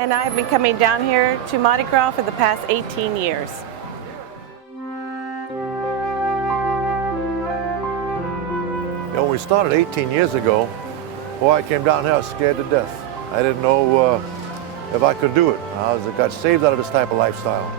And I have been coming down here to Mardi Gras for the past 18 years. You know, when we started 18 years ago, boy, I came down here, I was scared to death. I didn't know if I could do it. I got saved out of this type of lifestyle.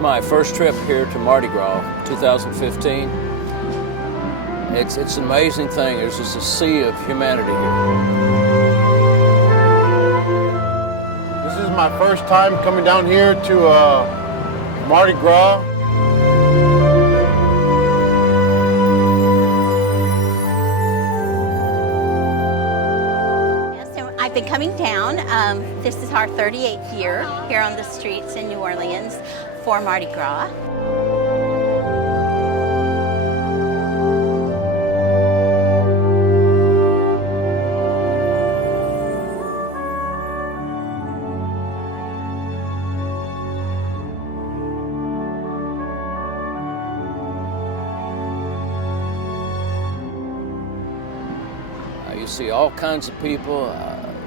My first trip here to Mardi Gras, 2015. It's an amazing thing. There's just a sea of humanity here. This is my first time coming down here to Mardi Gras. I've been coming down. This is our 38th year here on the streets in New Orleans for Mardi Gras. You see all kinds of people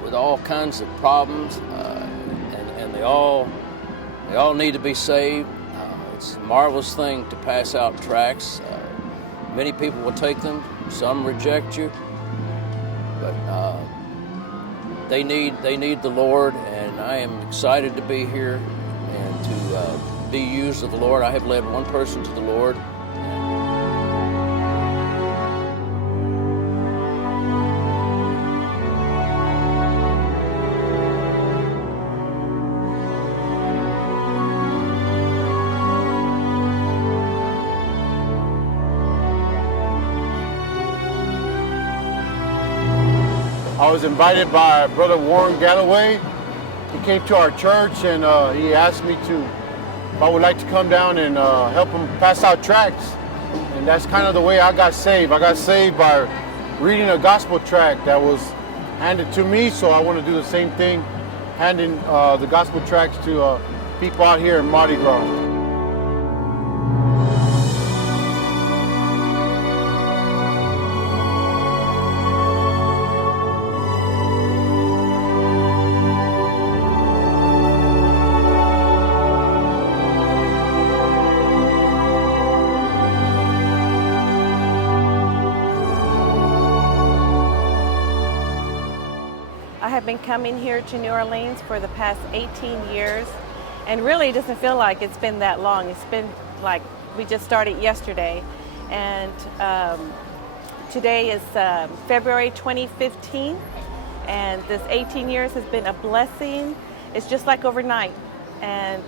with all kinds of problems, and they all need to be saved. It's a marvelous thing to pass out tracts. Many people will take them, some reject you, but they need the Lord, and I am excited to be here and to be used of the Lord. I have led one person to the Lord. I was invited by Brother Warren Galloway. He came to our church and he asked me if I would like to come down and help him pass out tracts. And that's kind of the way I got saved. I got saved by reading a gospel tract that was handed to me, so I want to do the same thing, handing the gospel tracts to people out here in Mardi Gras. I have been coming here to New Orleans for the past 18 years, and really it doesn't feel like it's been that long. It's been like we just started yesterday, and today is February 2015, and this 18 years has been a blessing. It's just like overnight, and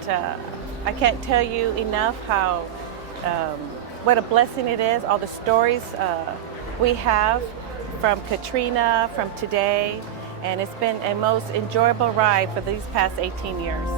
I can't tell you enough how what a blessing it is. All the stories we have from Katrina, from today, and it's been a most enjoyable ride for these past 18 years.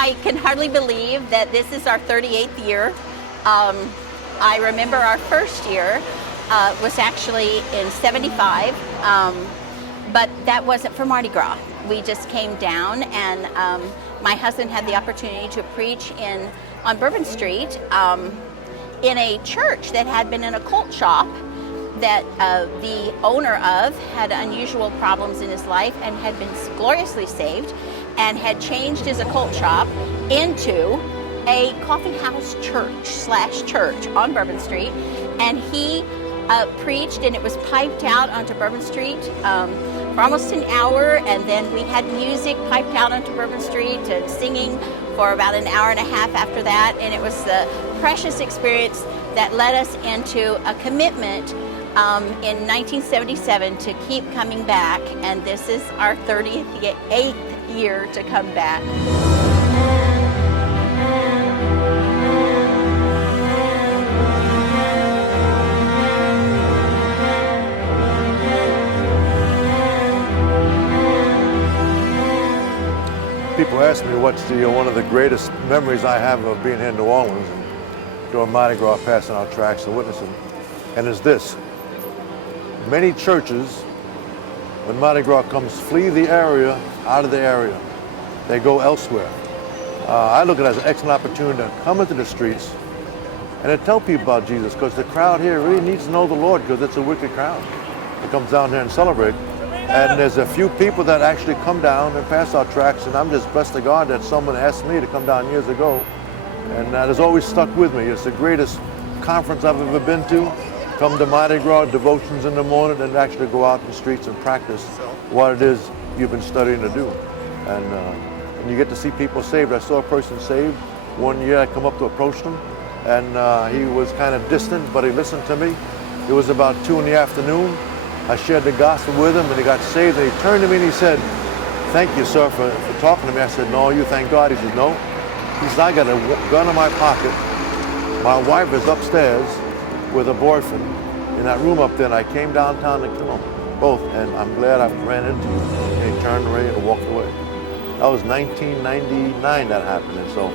I can hardly believe that this is our 38th year. I remember our first year was actually in '75, but that wasn't for Mardi Gras. We just came down, and my husband had the opportunity to preach on Bourbon Street in a church that had been an occult shop that the owner of had unusual problems in his life and had been gloriously saved, and had changed his occult shop into a coffee house church on Bourbon Street. And he preached, and it was piped out onto Bourbon Street for almost an hour, and then we had music piped out onto Bourbon Street and singing for about an hour and a half after that. And it was a precious experience that led us into a commitment in 1977 to keep coming back, and this is our 38th year to come back. People ask me what's one of the greatest memories I have of being here in New Orleans and doing Mardi Gras, passing out tracts and witnessing, and it's this. Many churches, when Mardi Gras comes, flee the area, out of the area. They go elsewhere. I look at it as an excellent opportunity to come into the streets and to tell people about Jesus, because the crowd here really needs to know the Lord, because it's a wicked crowd that comes down here and celebrate. And there's a few people that actually come down and pass out tracts, and I'm just blessed to God that someone asked me to come down years ago, and that has always stuck with me. It's the greatest conference I've ever been to. Come to Mardi Gras, devotions in the morning, and actually go out in the streets and practice what it is you've been studying to do. And you get to see people saved. I saw a person saved. One year I come up to approach him, and he was kind of distant, but he listened to me. It was about 2 in the afternoon. I shared the gospel with him, and he got saved. And he turned to me and he said, "Thank you, sir, for talking to me." I said, "No, you thank God." He said, "No." He said, "I got a gun in my pocket. My wife is upstairs with a boyfriend in that room up there, and I came downtown to kill them both, and I'm glad I ran into you." And he turned away and walked away. That was 1999 that happened, and so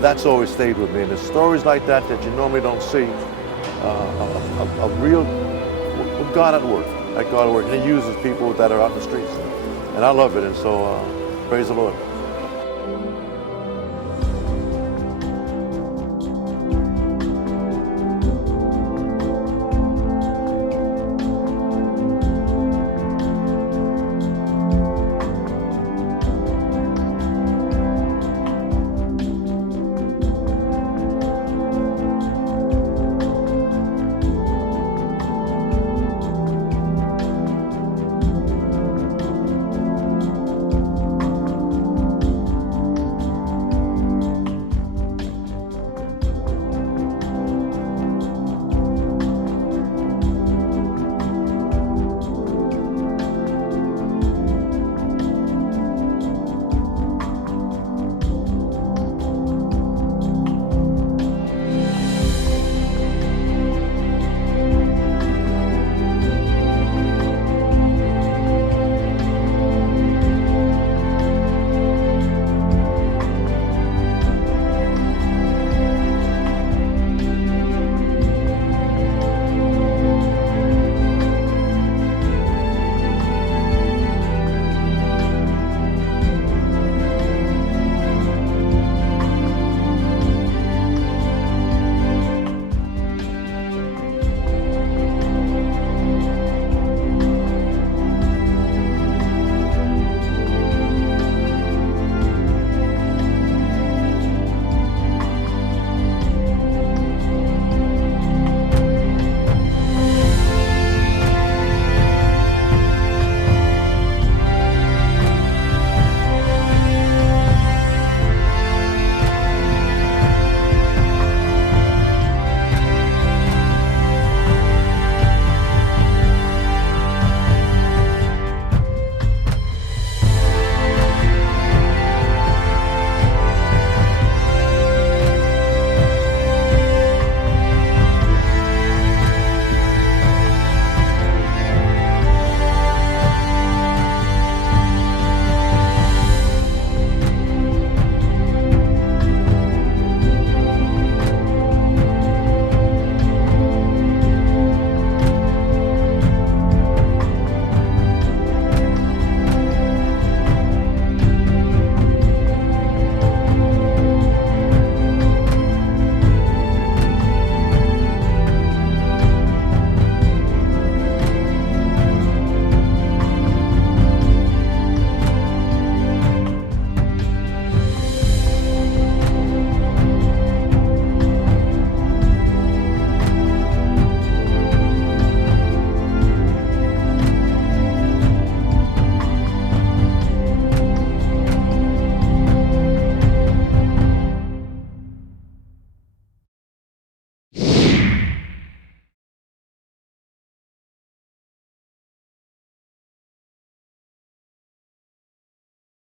that's always stayed with me. And there's stories like that you normally don't see, of real with God at work, and He uses people that are out in the streets, and I love it, and so praise the Lord.